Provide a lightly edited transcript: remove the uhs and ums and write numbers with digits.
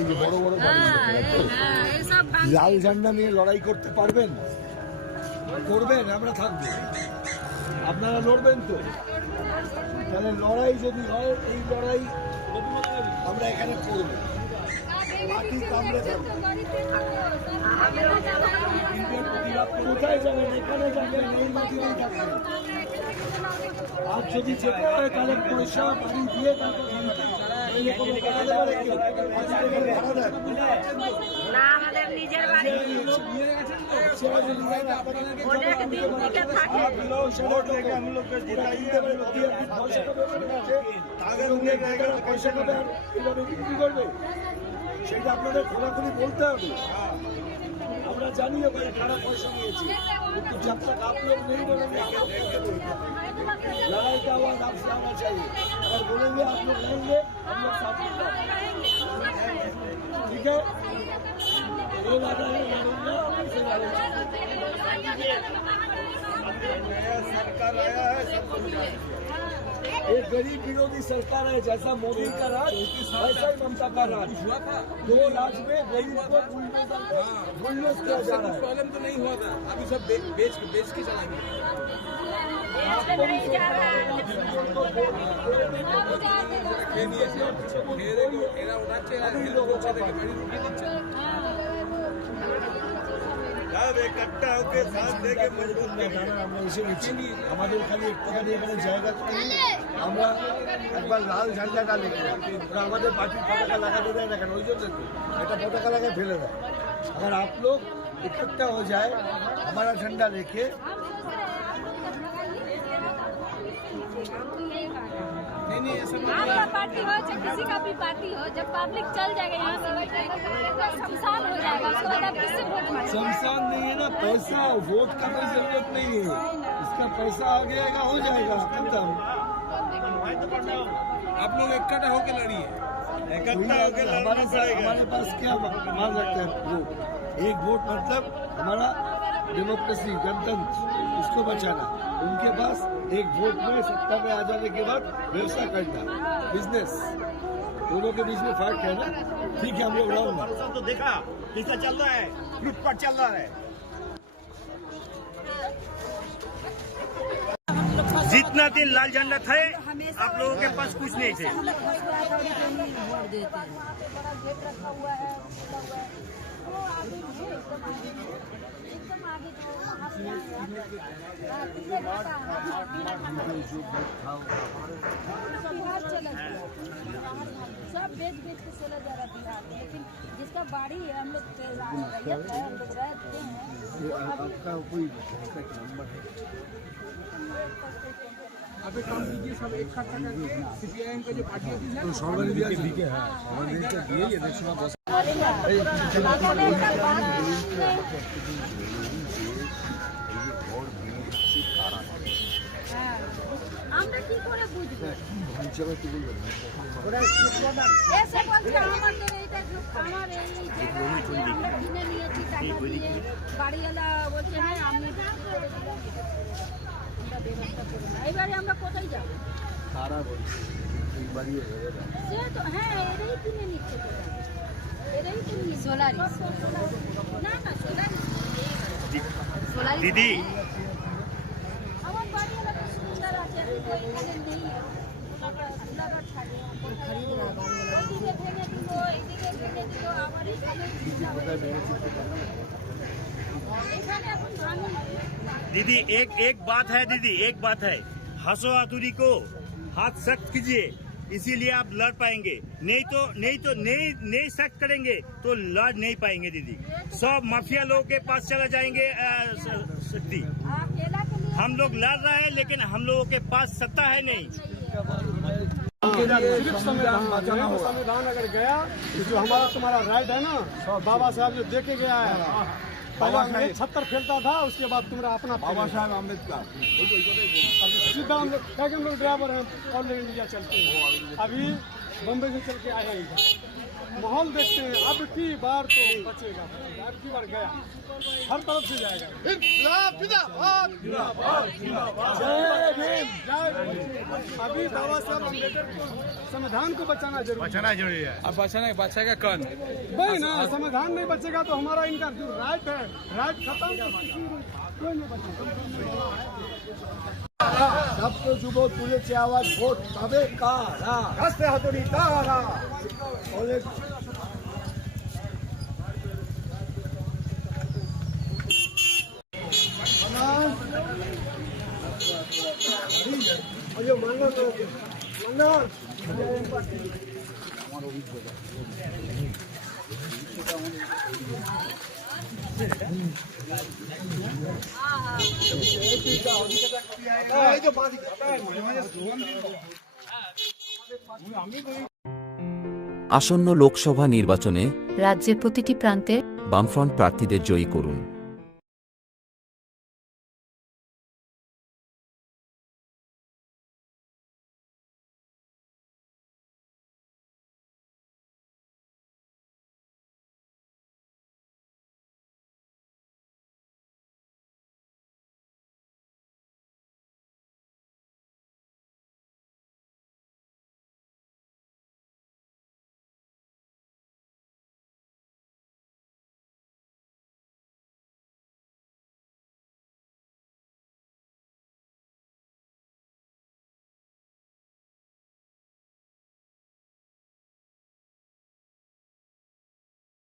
এই যে বড় বড় লাল ঝান্ডা নিয়ে লড়াই করতে পারবেন? করবেন? আমরা থাকবো, আপনারা লড়বেন তো? তাহলে লড়াই যদি হয়, এই লড়াই আমরা এখানে করবো, বাকি কামড়ে থাকবো। কোথায় যাবেন? এখানে যাবেন, এই মাটিতেই থাকবেন। আর যদি যেতে হয় তাহলে পয়সা বাড়ি দিয়ে তারপর না, আমাদের নিজের বাড়ি পয়সা করবে, বিক্রি করবে, সেটা আপনাদের খোলাখুলি বলতে হবে। আমরা জানি ওখানে কারা পয়সা নিয়েছি, কিন্তু जब तक आप लोग नहीं बोलेंगे लड़ाई का आवाज आपसे आना चाहिए। अगर बोलेंगे आप लोग रहेंगे, हम लोग साथ में, ठीक है? ये वादा है, नया सरकार आया है, सब कुछ एक गरीब विरोधी सरकार है। जैसा मोदी का राज वैसा ही ममता का राज। दो राज में गरीब को बुलडोज किया जा रहा है। प्रॉब्लम तो नहीं हुआ था, अभी सब बेच के चलाएंगे। इकट्ठा होकर साथ देके मजबूत আমরা এসে গেছি। আমাদের খালি একটুখানি এখানে জায়গা করে আমরা একবার লাল ঝান্ডাটা লেগে ওরা আমাদের পার্টির পতাকা লাগাতে দেয় না কেন? ওই জন্য এটা পতাকা লাগায় ফেলে দেয়। अगर आप लोग इकट्ठा हो जाए, हमारा झंडा लेके, आपका पार्टी हो चाहे किसी का भी पार्टी हो, जब पब्लिक चल जाएगा यहाँ से शमशान हो जाएगा, उसके बाद आप किससे वोट मांगेंगे? शमशान नहीं है ना, पैसा, वोट का कोई जरूरत नहीं है। इसका पैसा आ गया हो जाएगा खत्म। आप लोग इकट्ठा होकर लड़िए, इकट्ठा होकर हमारे पास क्या मान सकते हैं? वोट, एक वोट मतलब हमारा डेमोक्रेसी, गणतंत्र, उसको बचाना। उनके पास एक वोट में सत्ता में आ जाने के बाद व्यवसाय करना, बिजनेस, दोनों के बीच में फर्क है ना। ठीक है, हम लोग रहूंगा तो देखा कैसा चल रहा है, लूटपाट चल रहा है। जितना दिन लाल झंडा थे, आप लोगों के पास कुछ नहीं थे। सब बेच के चला जा रहा बिहार में, लेकिन जिसका बाड़ी है, हम लोग रैयत है, हम लोग रहते हैं। आपका कोई नंबर है? आप एक काम कीजिए, सब एक साथ करके सीपीआईएम का जो पार्टी है तो सौगंध दिया बीके है, सौगंध दिया दिए ये देखो बस আমরা কি করে বুঝবো? হিসাবে কি বলবেন? এসে বলছে আমাদের এইটা আমার এই জায়গা আছে, আমরা কিনে নিয়েছি টাকা দিয়ে। বাড়িওয়ালা বলছে হ্যাঁ আমি ব্যবস্থা করবো না। এবারে আমরা কোথায় যাবো? সারা বলছি এই বাড়ি সে তো হ্যাঁ, এরাই কিনে নিচ্ছে, এরাই কিনে নিচ্ছে। সোলারি না না, সোলারি दीदी আমার বাড়িওয়ালা খুব সুন্দর আছে, এখানে নেই লাগা ছাড়ে ওদিকে ভেঙে দিল, এদিকে ভেঙে দিল, আবার এখানে এখন ভাঙন। दीदी एक बात है, दीदी एक बात है, हंसो आतुरी को हाथ सख्त कीजिए, इसीलिए आप लड़ पाएंगे। नहीं सख्त करेंगे तो लड़ नहीं पाएंगे दीदी। सब माफिया लोगों के पास चला जाएंगे शक्ति। अकेला के लिए हम लोग लड़ रहे हैं, लेकिन हम लोगों के पास सत्ता है नहीं। संविधान अगर गया तो जो हमारा तुम्हारा राइट है ना, बाबा साहब जो दे के गया है, पहले 76 खेलता था, उसके बाद तुम्हारा अपना बाबा साहब अम्बेडकर सीधा हम लोग ड्राइवर हैं, ऑल इंडिया चलते हैं, अभी बम्बई से चल के आए हैं। माहौल देखते हैं, अब की बार तो बचेगा, अब की बार गया, हर तरफ से जाएगा। अभी बाबा साहब अम्बेडकर को, संविधान को बचाना जरूरी है। अब बचेगा कौन? वही ना, संविधान नहीं बचेगा तो हमारा इनका जो राइट है, राइट खत्म तो कोई नहीं बचेगा। सबको जुबो तुलेचे आवाज ভোট তবে কারা रास्ते हाथोड़ी तारा অনেক अरे मानना तो मानना আসন্ন লোকসভা নির্বাচনে রাজ্যের প্রতিটি প্রান্তে বামফ্রন্ট প্রার্থীদের জয়ী করুন।